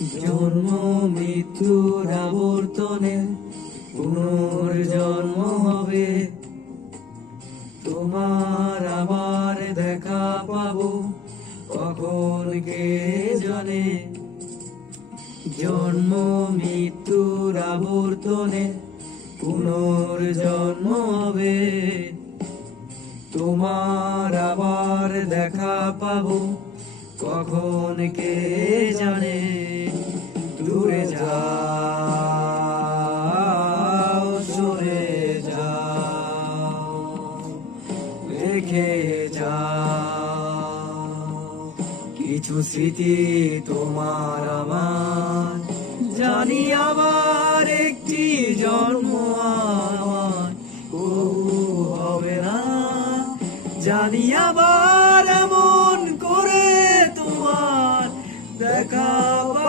জন্ম মৃত্যুর আবর্তনে পুনর্জন্ম হবে, তোমার আবার দেখা পাবো কখন কে জানে। জন্ম মৃত্যুর আবর্তনে পুনর্জন্ম হবে, তোমার আবার দেখা পাবো কখন কে জানে। দূরে যাও, সরে যাও, রেখে যাও কিছু স্মৃতি তোমার আমার। জানি আবার একটি জন্ম আমার কবু হবে না, জানি আবার